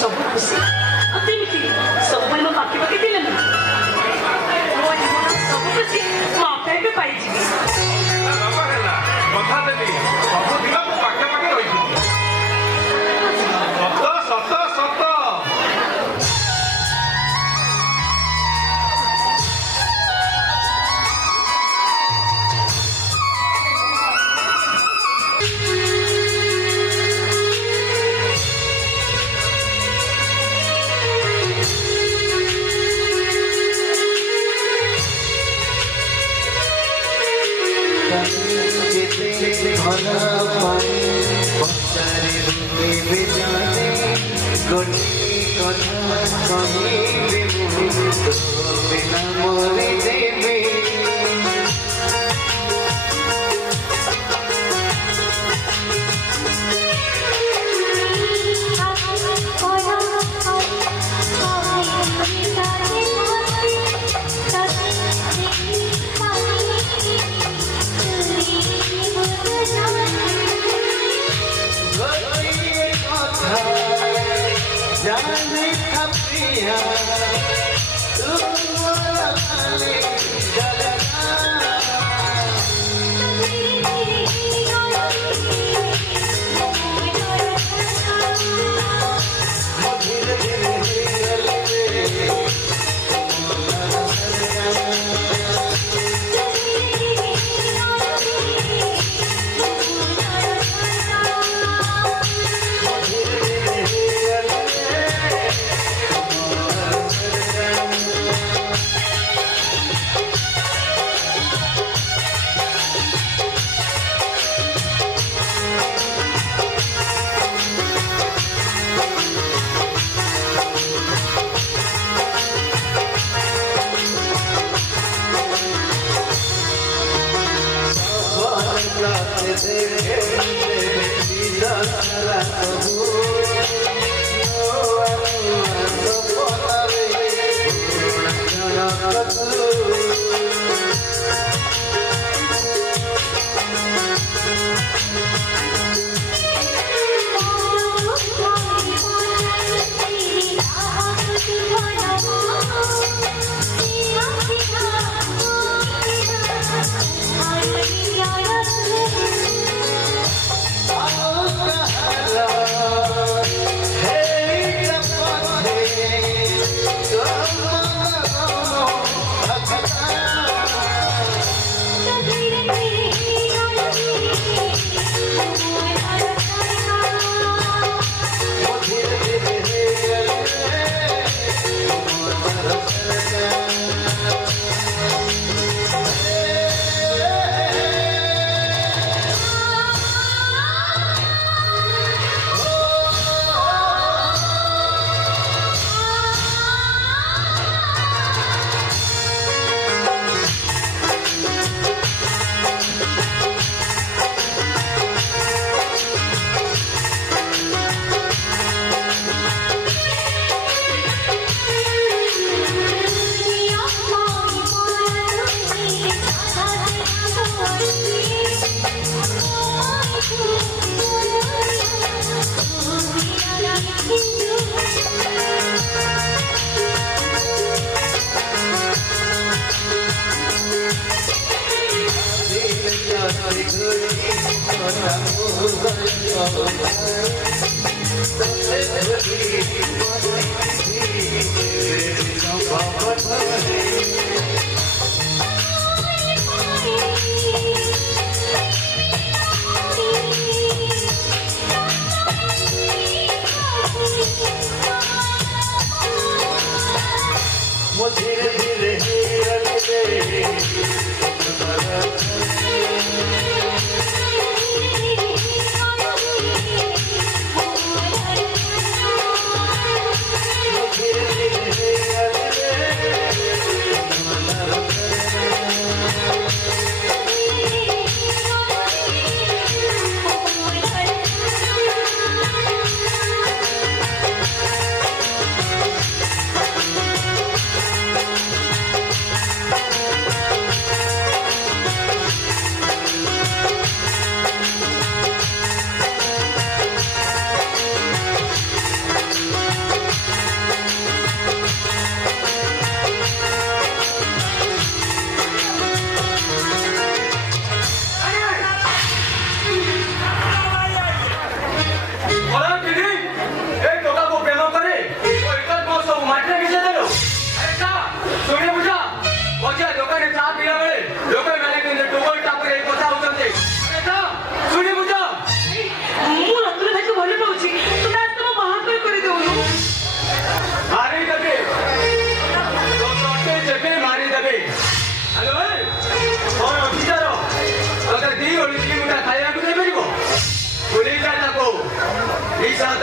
सब खुशी तेमती सब मो पाखे पाखे दिले ना मो जीवन सब खुशी मो आपे भी पाई जीवी बाबा हैला कथा देली सब दिन मो पाखे पाखे रही सत सत सत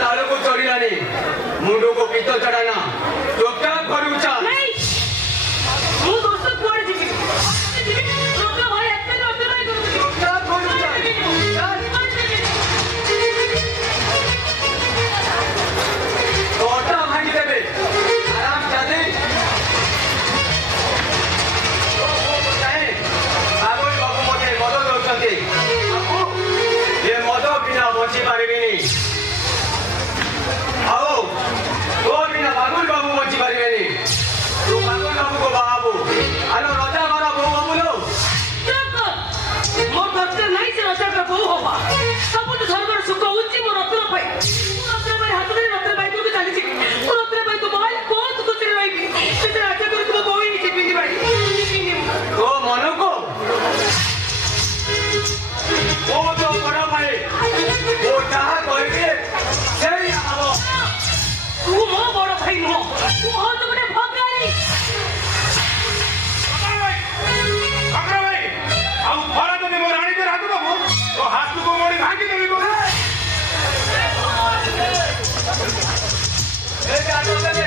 डाल को चढ़िलानी मुंडो को पीत चढ़ाना चुपचाप घर उचा नहीं ମୁଁ ଦୋଷ କୁଆଡ଼େ ଯିବି ରୋଗ ଭାଇ ଏତେ ରୋଗ ଭାଇ କରୁଛି चुपचाप घर उचा तोटा भांगी देबे आराम जादे बाबू मते मद दौरान ये मद बिना बची पारिबिनी आओ तो बिना बाबुल बाबू बची पारिबेनी तू बाबुल बाबू को बाबू आलो रजा मारा बहु बाबू लो ମୋ ଦରକାର ନାହିଁ ସେ ରଜାଟା ବୋଉ ହବା ସବୁଠୁ ସ୍ୱର୍ଗର ସୁଖ ହଉଛି ମୋ ରତ୍ନ ପାଇଁ ମୁଁ ରତ୍ନ ପାଇଁ ହାତ ଧରି ରତ୍ନ ବାଇକୁ ଚାଲିଛି ମୁଁ ରତ୍ନ ବାଇକୁ ଭାଇ ବହୁତ ଖୁସିରେ ରହିବି ସେତେ ରାଜା କରିକି ମୋ ବୋଉ ହିଁ ଯିବିନି ଭାଇ तो मनो को वो जो बड़ा भाई वो जहाँ कहेंगे सही आओ ତୁ ମୋ ବଡ଼ ଭାଇ ନୁହଁ ତୁ ହଉଛୁ ଗୋଟେ ଭଗାରୀ अग्र भाई ଆଉ ଖରା ଯଦି ମୋ ରାଣୀ ହାତ ଦବୁ ତ ହାତକୁ ମୋଡ଼ି ଭାଙ୍ଗି ଦେବି ବୋଲେ ए जानो दे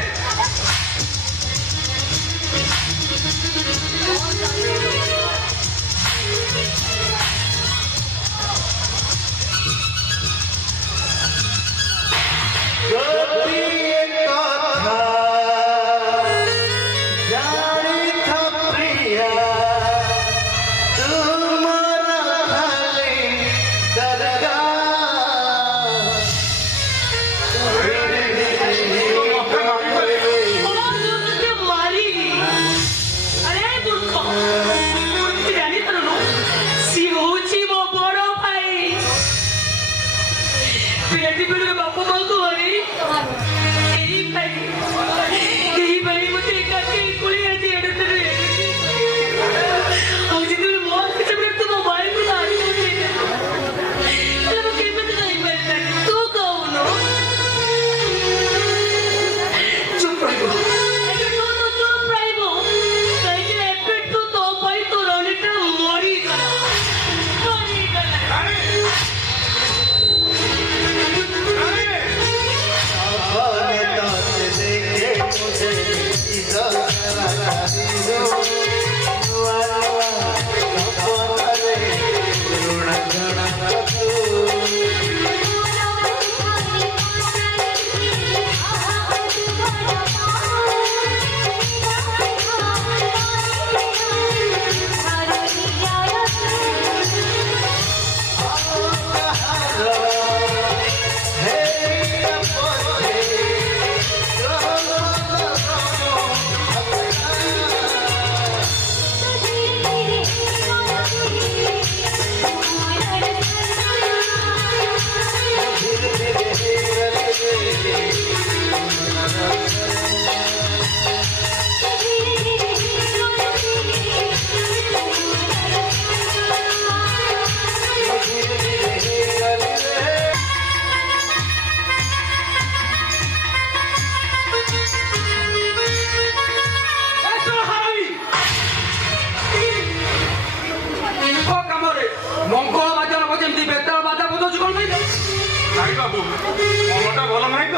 ନାଇଁ ବାବୁ ମନଟା ଭଲ ନାହିଁ ତ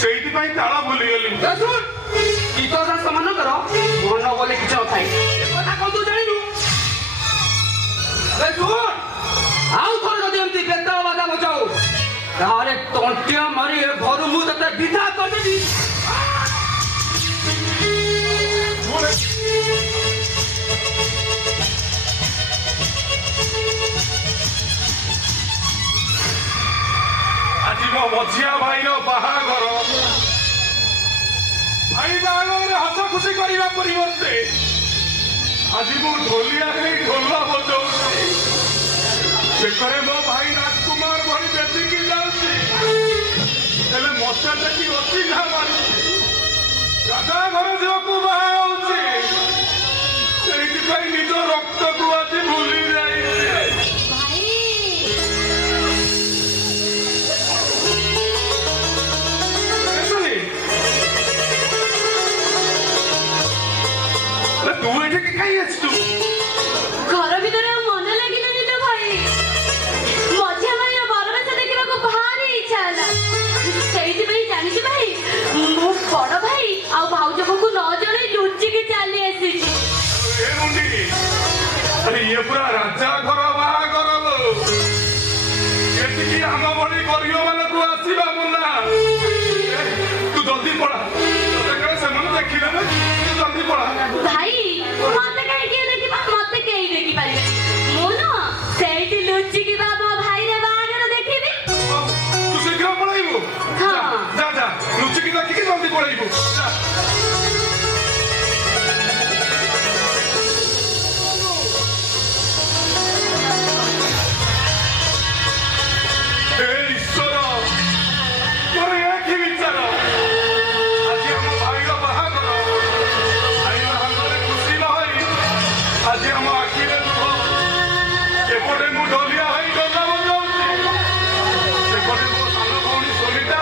ସେଇଥିପାଇଁ ତାଳ ଭୁଲିଗଲି ଗୀତ ସମାନ କର ମନ ବୋଲେ କିଛି ନଥାଏ କଥା କଣ ତୁ ଜାଣିନୁ ଆଉ ଥରେ ଯଦି ଏମିତି ବେତାଳ ବାଜା ବଜାଉ ତାହେଲେ ତଣ୍ଟିଆ ମାରି ଏ ଘରୁ ମୁଁ ତତେ ବିଦା କରିଦେବି ଆଜି ମୋ ମଝିଆ ଭାଇର ବାହାଘର ଭାଇ ବାହାଘରରେ ହସ ଖୁସି କରିବା ପରିବର୍ତ୍ତେ ଆଜି ମୁଁ ଢୋଲିଆ ହେଇ ଢୋଲ ବଜାଉଛି ବେକରେ ମୋ ଭାଇ ରାଜକୁମାର ଭଳି ବେଦିକି ଯାଉଛି ହେଲେ ମତେ ଦେଖି ଅଚିହ୍ନା ମାରୁଛି ରାଜା ଘର ଝିଅକୁ ବାହା ହଉଛି ସେଇଥିପାଇଁ ନିଜ ରକ୍ତକୁ ଆଜି ଭୁଲି ଯାଇଛି तू एठे काई आछतु घर भीतर मन लागिलानी तो भाई मझिया भाई बरवेश देखा भारी इच्छा है ପଳେଇବୁ ଯା। ହେ ଈଶ୍ୱର, ମୋର ଏ କି ବିଚାର? ଆଜି ଆମ ଭାଇର ବାହାଘର, ଭାଇ ବାହାଘରରେ ଖୁସି ନ ହୋଇ ଆଜି ଆମ ଆଖିରେ ଲୁହ। ଏପଟେ ମୁଁ ଢୋଲିଆ ହୋଇ ଡୋଲା ବଜାଉଛି, ସେପଟେ ମୋ ସାନ ଭଉଣୀ ସୋନିତା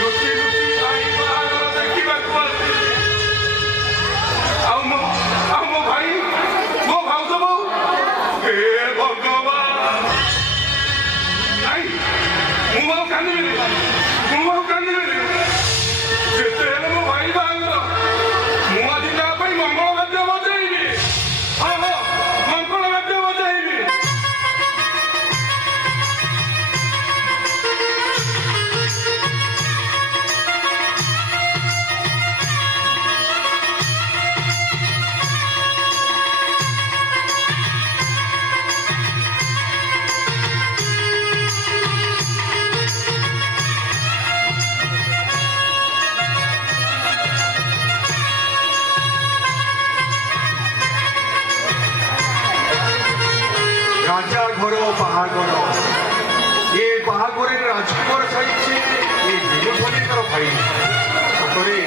ଲୁଚି ଲୁଚି ଭାଇ ବାହାଘର ଦେଖିବାକୁ ଆସିଛି। ଆଉ ମୋ ଭାଇ, ମୋ ଭାଉଜ ବୋଉ, ହେ ଭଗବାନ! ନାଇଁ, ମୁଁ ଆଉ କାନ୍ଦିବିନି, ମୁଁ ଆଉ କାନ୍ଦିବିନି। ଯେତେ ହେଲେ ମୋ ଭାଇ ବାହାଘର, ମୁଁ ଆଜି ତା ପାଇଁ ମଙ୍ଗଳ ବାଦ୍ୟ ବଜାଇବି। ହଁ ହଁ, ମଙ୍ଗଳ ବାଦ୍ୟ ବଜାଇବି। রাজা ঘর বাহাঘর এ বাহাঘরের রাজকুমার চাইছে এই বিনোধনীর ভাই সতরে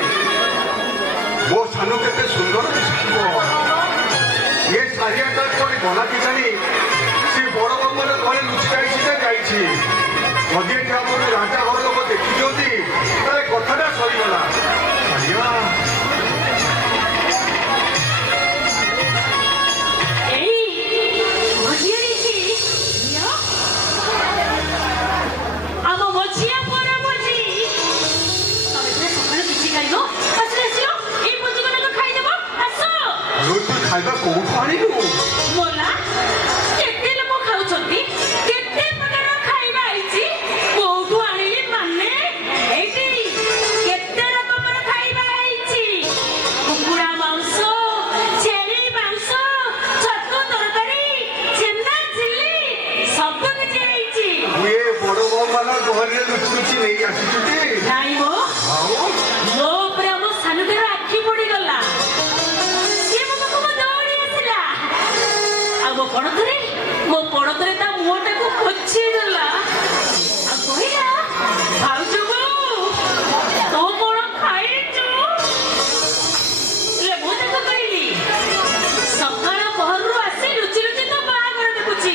ମୋ ସାନ କେତେ ସୁନ୍ଦର ଦିଶୁଥିବ। ଏ ସାରିଆଟା କୁଆଡ଼େ ଗଲା କି ଜାଣି ସେ ବଡ଼ ବୋଉମାନେ ଘରେ ଲୁଚି ଯାଇଛି ଯେ ଯାଇଛି। ଯଦି ଏଠି ଆମର ରାଜା ଘର ଲୋକ ଦେଖିଛନ୍ତି ତାହେଲେ କଥାଟା ସରିଗଲା। ସାରିଆ ଖାଇବା କୋଉଠୁ ଆଣିଲୁ? ମୋଲା କେତେ ଲୋକ ଖାଉଛନ୍ତି, କେତେ ପ୍ରକାର ଖାଇବା ହେଇଛି, କୋଉଠୁ ଆଣିଲି ମାନେ ଏଇଠି କେତେ ରକମର ଖାଇବା ହେଇଛି। କୁକୁଡ଼ା ମାଂସ, ଛେଳି ମାଂସ, ଛତୁ ତରକାରୀ, ଛେନା ଚିଲି, ସବୁ କିଛି ହେଇଛି। ଏ ବଡ଼ ବୋଉମାନଙ୍କ ଘରେ ଲୁଚି ଲୁଚି ନେଇ ଆସିଛୁ କି? ନାଇଁ ମୋ ଉପରେ ଆମ ସାନଟାର ଆଖି ପଡିଗଲା। ମୋ ପଣତରେ ତା ମୁହଁଟାକୁ ପୋଛି ଦେଲା ଆଉ କହିଲା, ଭାଉଜ ବୋଉ ତୁ କଣ ଖାଇଛୁ? ହେଲେ ମୁଁ ତାକୁ କହିଲି, ସକାଳ ପହରରୁ ଆସି ଲୁଚି ଲୁଚି ତ ବାହାଘର ଦେଖୁଛି,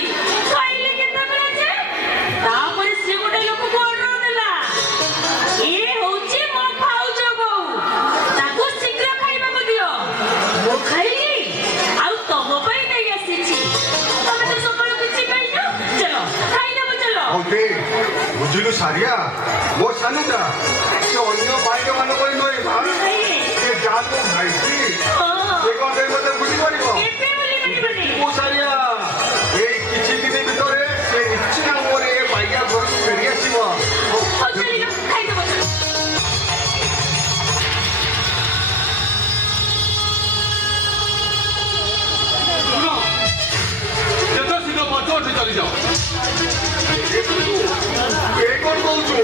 ଖାଇଲି କେତେବେଳେ ଯେ? ତାପରେ ସେ ଗୋଟେ ଲୋକକୁ ଅର୍ଡର ଦେଲା, ଇଏ ହଉଛି ମୋ ଭାଉଜ ବୋଉ, ତାକୁ ଶୀଘ୍ର ଖାଇବାକୁ ଦିଅ। ମୁଁ ଖାଇଲି ଆଉ ତମ ପାଇଁ ନେଇ ଆସିଛି। ବୁଝିଲୁ ସାରିଆ, ମୋ ସାନୁଟା ସେ ଅନ୍ୟ ଭାଇମାନଙ୍କ ନୁହେଁ ସେ ଯାହାକୁ ଖାଇଛି ସେ କଣ ମତେ ବୁଝିପାରିବ? ମୁଁ ସାରିଆ ଏଇ କିଛି ଦିନ ଭିତରେ ସେ ନିଶ୍ଚିତ ମୋର ଏ ବାଇଆ ଘରକୁ ଫେରି ଆସିବ। ଯେତେ ଶୀଘ୍ର ପଛ ଉଠି ଚାଲିଯାଅ। ଏ କଣ କହୁଛୁ?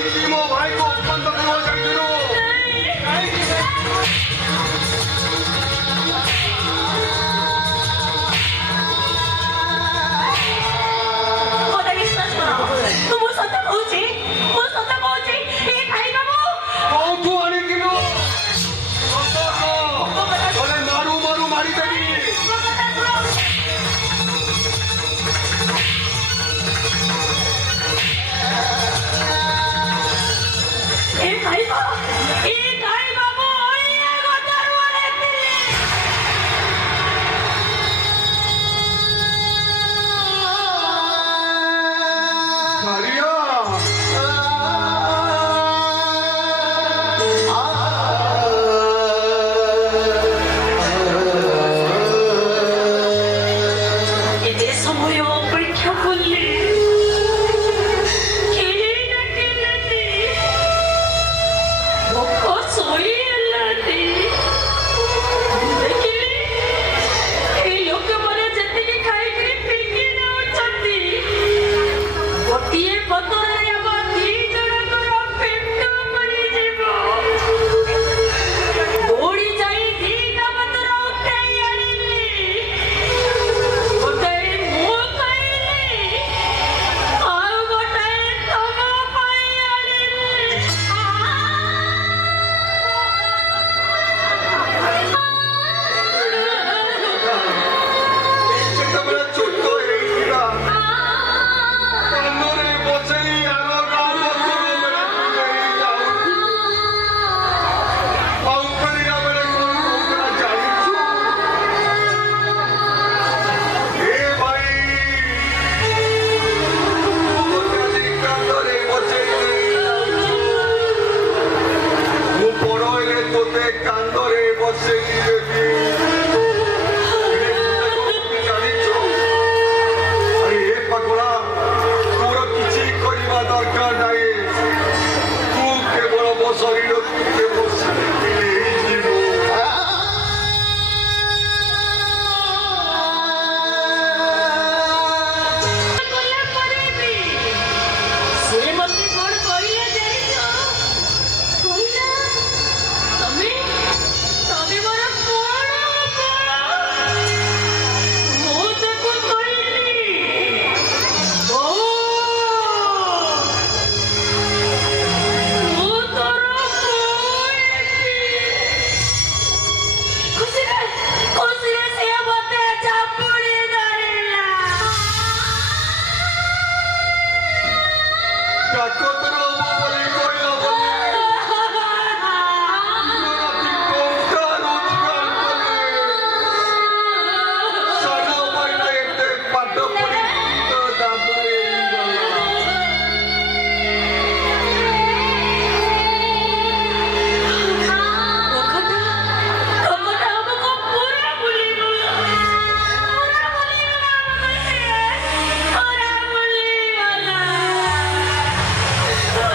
କାହିଁକି ମୋ ଭାଇକୁ ଅପମାନ କରିବାକୁ ଯାଇଥିଲୁ? ମୋତେ ବିଶ୍ୱାସ କର ମୁଁ ସତ କହୁଛି ଏ ଭାଇ ବାବୁ କୋଉଠୁ ଆଣିଥିଲୁ? ଗଲେ ମାରୁ ମାରୁ ମାରିଦେବି। ଏ ଭାଇ ବାବୁ ଓଡ଼ିଆ ଗଦାରୁ ଆଣିଥିଲି। କାଳିଆ! ଏତେ ସମୟ ଅପେକ୍ଷା କଲି କେହି ଡାକିଲେନି ଭୋକ ଶୋଇଗଲାନି ଦେଖିଲି ଏଇ ଲୋକମାନେ ଯେତିକି ଖାଇକିରି ଫିଙ୍ଗି ଦେଉଛନ୍ତି ଗୋଟିଏ ପତରରେ ଆମ ଦି ଜଣଙ୍କର ପେଟ ମରିଯିବ ଦୌଡ଼ି ଯାଇ ଦିଟା ପତର ଉଠାଇ ଆଣିଲି ଗୋଟାଏ ମୁଁ ଖାଇଲି ଆଉ ଗୋଟାଏ ତମ ପାଇଁ ଆଣିଲି ଯେତେବେଳେ ଛୋଟ ହେଇଥିଲା କାନରେ ବସେଇ ଆର ଗାଁ ଲୋକର ବେଳେ ନେଇ ଯାଉଥିଲୁ। ଆଉ ଫେରିଲା ବେଳେ କଣ କହୁଥିଲା ଜାଣିଛୁ? ଏ ଭାଇ ମୋତେ ଆଜି କାନରେ ବସେଇ ନେଇ ଯାଉଛୁ। ମୁଁ ବଡ଼ ହେଲେ ତୋତେ କାନରେ ବସେଇ ଦେବି। ଜାଣିଛୁ? ଆରେ ଏ ପାଗଳା ତୋର କିଛି କରିବା ଦରକାର ନାହିଁ। ତୁ କେବଳ ମୋ ଶରୀରକୁ ବସିଲେ ହେଇଯିବ। କଲା ପରେ ବି ସେ ମୋତେ କଣ କହିଲା ଜାଣିଛ? କହିଲା ତମେ ମୋର କଣ ହବ? ମୁଁ ତାକୁ କହିଲି ବୋଉ ମୁଁ ତୋର ବୋଉ ହେବି। ଖୁସିରେ ସେ ମୋତେ ଚାପୁଡ଼ି ଧରିଲା। କାକତର ହବ ବୋଲି କହିଲା ବୋଲି ରାତି ଟଙ୍କା ରୋଜଗାର କଲେ। ସାନ ଭାଇଟା ଏତେ ପାଠ ପଢି ତ ଦାଦା ହେଇଗଲା। କକଟା ଆମକୁ ପୁରା ଭୁଲିଗଲା।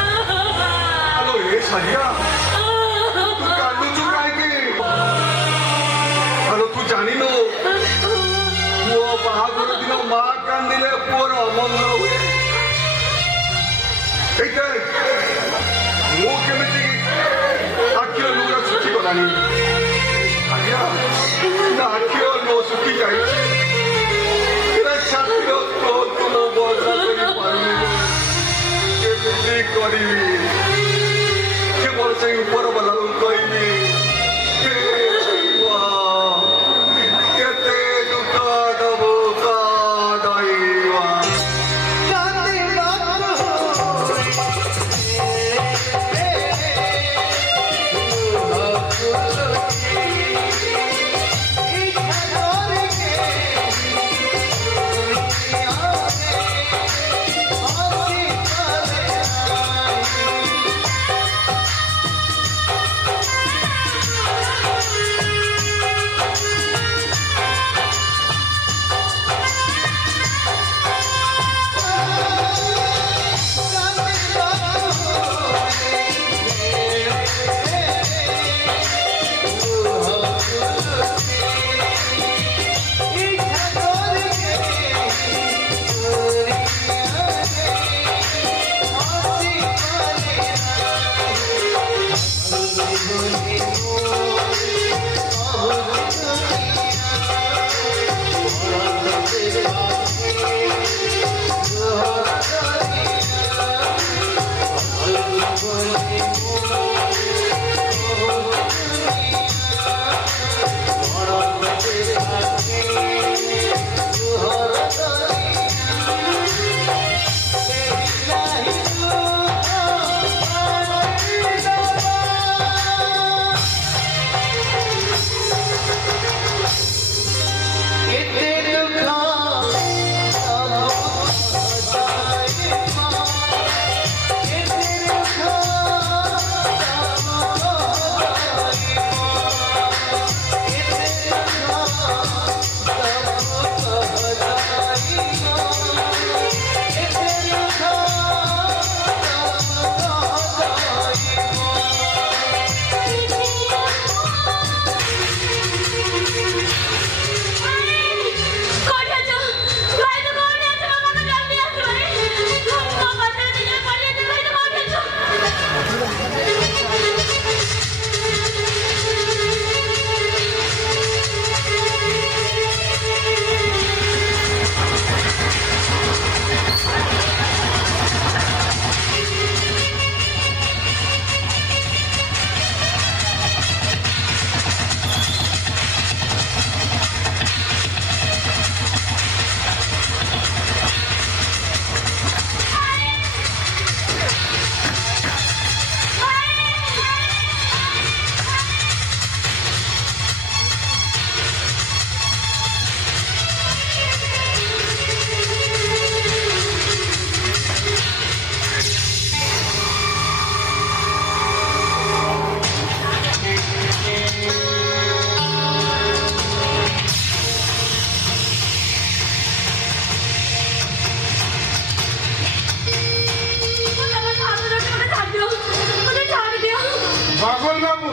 ଆଲୋ ଏ ସାରିଆ ତୁ କାନ୍ଦୁଛୁ କାହିଁକି? ଆଲୋ ତୁ ଜାଣିନୁ ପୁଅ ବାହାଘର ଦିନ ମା କାନ୍ଦିଲେ ପୁଅର ଅମଙ୍ଗଳ ହୁଏ। ଏଇଟା ମୁଁ କେମିତି ଆଖିର ଲୁଣ ଶୁଖିଗଲାଣି। ଆଜ୍ଞା ନା ଆଖିର ନ ଶୁଖି ଯାଇଛି। ଛାତିର ତୁ ମୁଁ ବର୍ଷା କରିପାରୁନି। କେମିତି କରିବି? କେବଳ ସେଇ ଉପର ବାଲାକୁ କହିବି କେତେ ଦୁଃଖ ଦବୁ କାଦଇବା।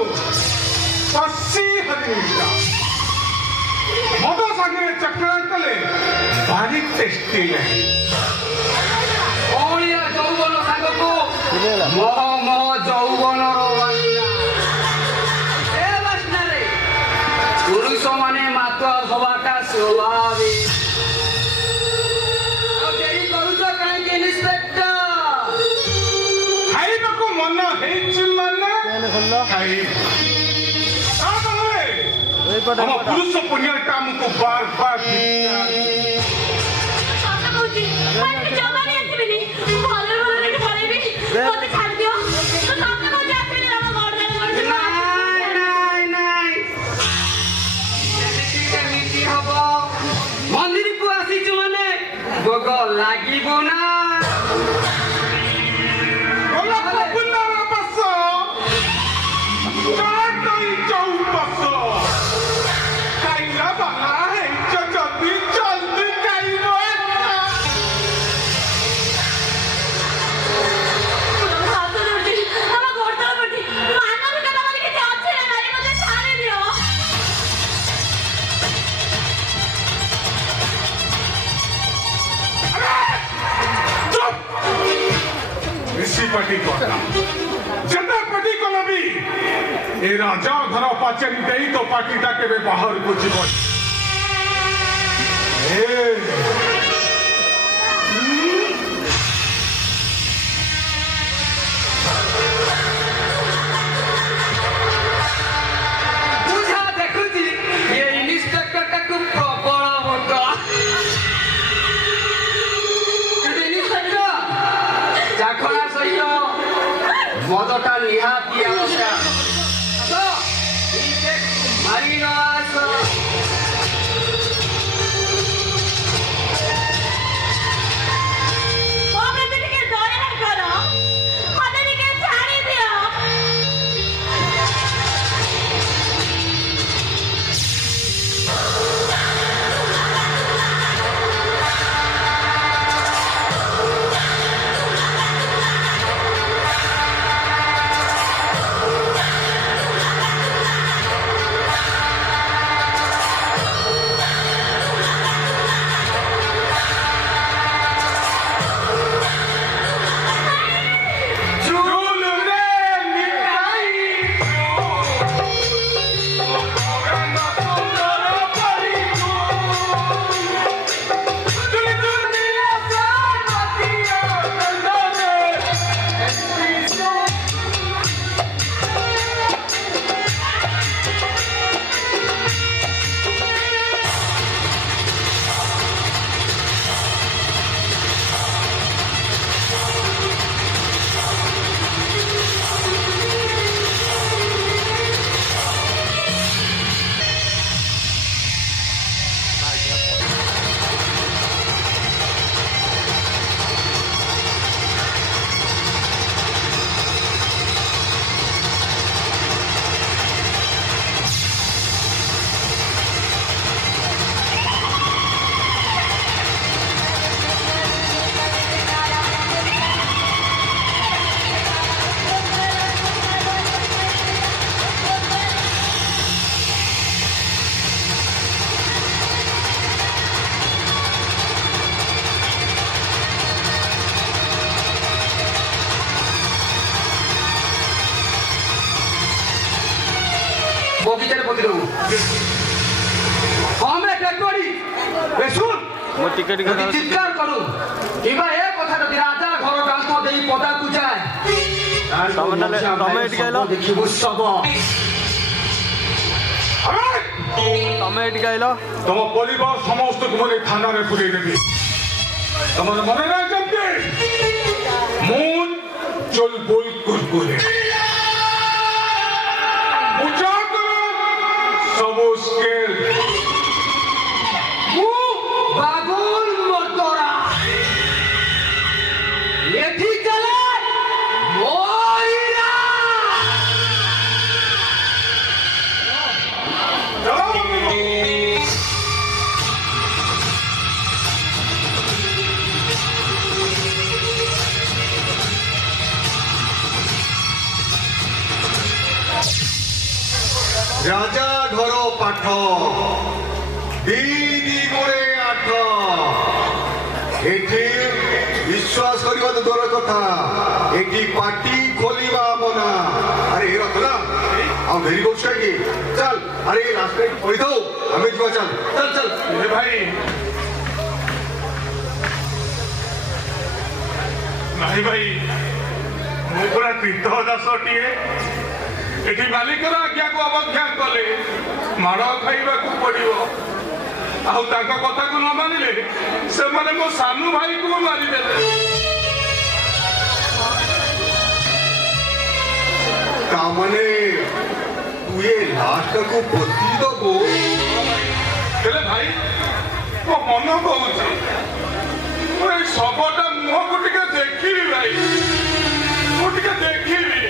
କଷି ହରିମିଟା ମଦ ସାଙ୍ଗରେ ଚକ୍ର କଲେ ଭାରି ଟେଷ୍ଟି ଲାଗେ କଅଳିଆ ଯୌବନ ସାଙ୍ଗକୁ ମହ ମହ ଯୌବନର ବାସ୍ନା ଏ ବାସ୍ନାରେ ପୁରୁଷମାନେ ମାତୁଆ ହବାଟା ସ୍ୱାଭାବିକ ଆଉ ଡେରି କରୁଛ କାହିଁକି ଇନ୍ସପେକ୍ଟର ଖାଇବାକୁ ମନ ହେଇଛି ମାନେ ଖାଇବି ଆମ ପୁରୁଷ ପୁଣ୍ୟଟା ଆମକୁ ବାର ବାର ସତ କହୁଛି ମୁଁ ଏଠିକି ଜମା ବି ଆସିବିନି ଭଲରେ ଭଲରେ ଏଠି ପଳେଇବି ମତେ ଛାଡ଼ିଦିଅ ସତ କହୁଛି ଆସିବିନି ଆମ ମର୍ଡର କରୁଛି ନାଇଁ ସେମିତି କେମିତି ହବ ମନ୍ଦିରକୁ ଆସିଛୁ ମାନେ ଭୋଗ ଲାଗିବ ନା ପାଟି କଲା ଯେତେ ପାଟି କଲ ବି ଏ ରାଜା ଘର ପାଚେରୀ ଦେଇ ତ ପାଟିଟା କେବେ ବାହାରକୁ ଯିବ ବୁଝା ଦେଖୁଛି ଏ ଇନ୍ସପେକ୍ଟରଟାକୁ ପ୍ରବଳ ଭୋଗ ଇନ୍ସପେକ୍ଟର ଚାଖଣା ସହିତ ମଦଟା ନିହାତି ଆବଶ୍ୟକ ମାରି ନ ଆସ ମୋ ପ୍ରତି ଟିକେ ଦୟା କର ମତେ ଟିକେ ଛାଡ଼ିଦିଅ ବଗିଚାରେ ପୋତି ଦବୁ ଆମେ ଟେକଡ଼ି ଶୁଣ ଯଦି ଚିତ୍କାର କରୁ କିମ୍ବା ଏ କଥା ଯଦି ରାଜା ଘର କାନ୍ଥ ଦେଇ ପଦାକୁ ଯାଏ ଦେଖିବୁ ଶବ ତମେ ଏଠି ଗାଇଲ ତମ ପରିବାର ସମସ୍ତଙ୍କୁ ମୁଁ ଥାନାରେ ପୁରେଇ ଦେବି ତମର ମନେ ନାହିଁ କେମିତି ମୁନ ଚୁଲବୁଲ କୁରକୁରେ ବୁଝା କର ସବୁ ସ୍କେଲ বাবুল মতরা এটি চলে ময়রা রাজা ঘর পাঠ দিদি গোড়ে আঠ এটি বিশ্বাস করিবা তো দূর কথা এটি পাটি খোলিবা মনা আরে এ রত না আমি ভেরি গুড কি চল আরে লাস্ট টাইম কই দাও আমি যা চল চল চল ଏ ଭାଇ ନାଇଁ ଭାଇ ମୁଁ ପୁରା ତୀର୍ଥ ଦାସଟିଏ ଏଠି ମାଲିକର ଆଜ୍ଞାକୁ ଅବଜ୍ଞା କଲେ ମାଡ଼ ଖାଇବାକୁ ପଡିବ ଆଉ ତାଙ୍କ କଥାକୁ ନ ମାନିଲେ ସେମାନେ ମୋ ସାନୁ ଭାଇକୁ ମାରିଦେଲେ ତାମାନେ ତୁ ଏ ଲାଷ୍ଟକୁ ପୋତି ଦବୁ ହେଲେ ଭାଇ ମୋ ମନ କହୁଛି ମୁଁ ଏଇ ଶବଟା ମୁହଁକୁ ଟିକେ ଦେଖିବି ଭାଇ ମୁଁ ଟିକେ ଦେଖିବି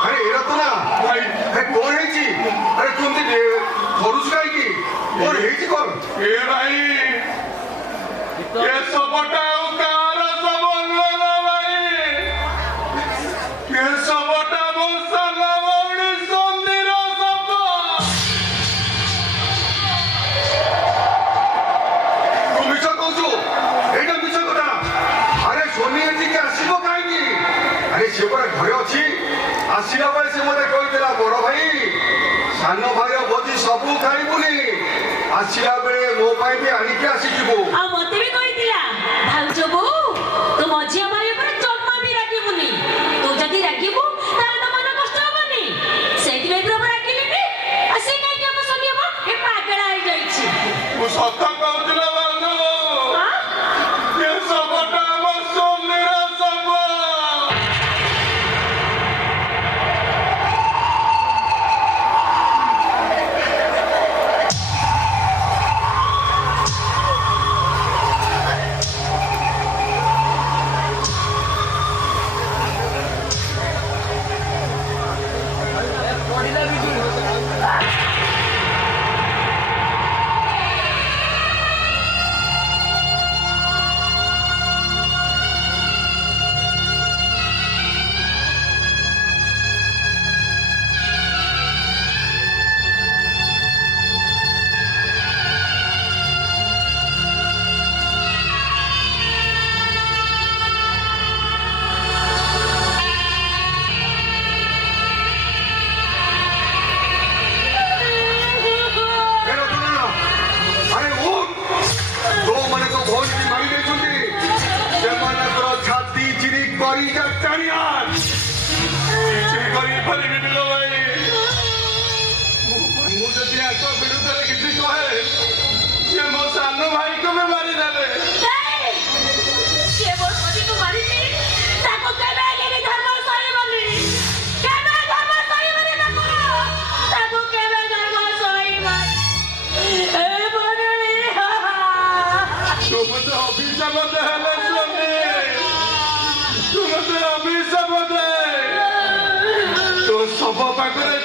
আরে এরা তো না ভাই আরে কোন হয়েছি আরে তুমি খরচ খাই কি কোন হয়েছি কর এ ভাই এ শবটা কার শব নয় ভাই এ শবটা ମୋ ସାନ ଭଉଣୀ ସନ୍ଧିର ଶବ ତୁ ମିଛ କହୁଛୁ ଏଇଟା ମିଛ କଥା ଆରେ ସୋନି ଏଠିକି ଆସିବ କାହିଁକି ଆରେ ସେ ପରା ଘରେ ଅଛି ଆସିଲା ବେଳେ ସେ ମତେ କହିଥିଲା ବଡ ଭାଇ ସାନ ଭାଇର ଭୋଜି ସବୁ ଖାଇବୁନି ଆସିଲା ବେଳେ ମୋ ପାଇଁ ବି ଆଣିକି ଆସିଯିବୁ ଆଉ ମତେ ବି କହିଥିଲା ଭାଉଜ ବୋଉ ତୁ ମଝିଆ ଭାଇ ଉପରେ ଜମା ବି ରାଗିବୁନି ତୁ ଯଦି ରାଗିବୁ ତାହେଲେ ତ ମନ କଷ୍ଟ ହବନି ସେଇଥିପାଇଁ ପ୍ରଭୁ ରାଗିଲିନି ଆଉ ସେ କାହିଁକି ଆମ ଶନି ହବ ଏ ପାଗଳା ହେଇଯାଇଛି ମୁଁ ସତ କହୁଥିଲି ଭାଉଜ ହଁ? ଏ ଶବଟା ମୋ ସନ୍ଧିର ଶବ ଆରେ ଉଠ ଯୋଉମାନେ ତ ଭୋଜି ମାରି ଦେଇଛନ୍ତି ସେମାନଙ୍କର ଛାତି ଚିରି କରି ଟାଣିଆ କିଛି କରିପାରିବିନି ଲୋ ଭାଇ ମୁଁ ଯଦି ଆଙ୍କ ବିରୁଦ୍ଧରେ କିଛି କହେ ସେ ମୋ ସାନ ଭାଇକୁ ବି ମାରିଦେଲେ ସେ ମୋ ଶନିକୁ ମାରିଛି ତାକୁ କେବେ ହେଲେ ବି ଧର୍ମ ସହିବନି କେବେ ଧର୍ମ ସହିବନି ତାକୁ କେବେ ଧର୍ମ ସହିବନି ଏ ବରଳି ତୁ ମତେ ଅଭିଶାପ ଦେଲେ ସ୍ୱାମୀ ତୁ ମତେ ଅଭିଶାପ ଦେ ତୋ ଶବ ପାଖରେ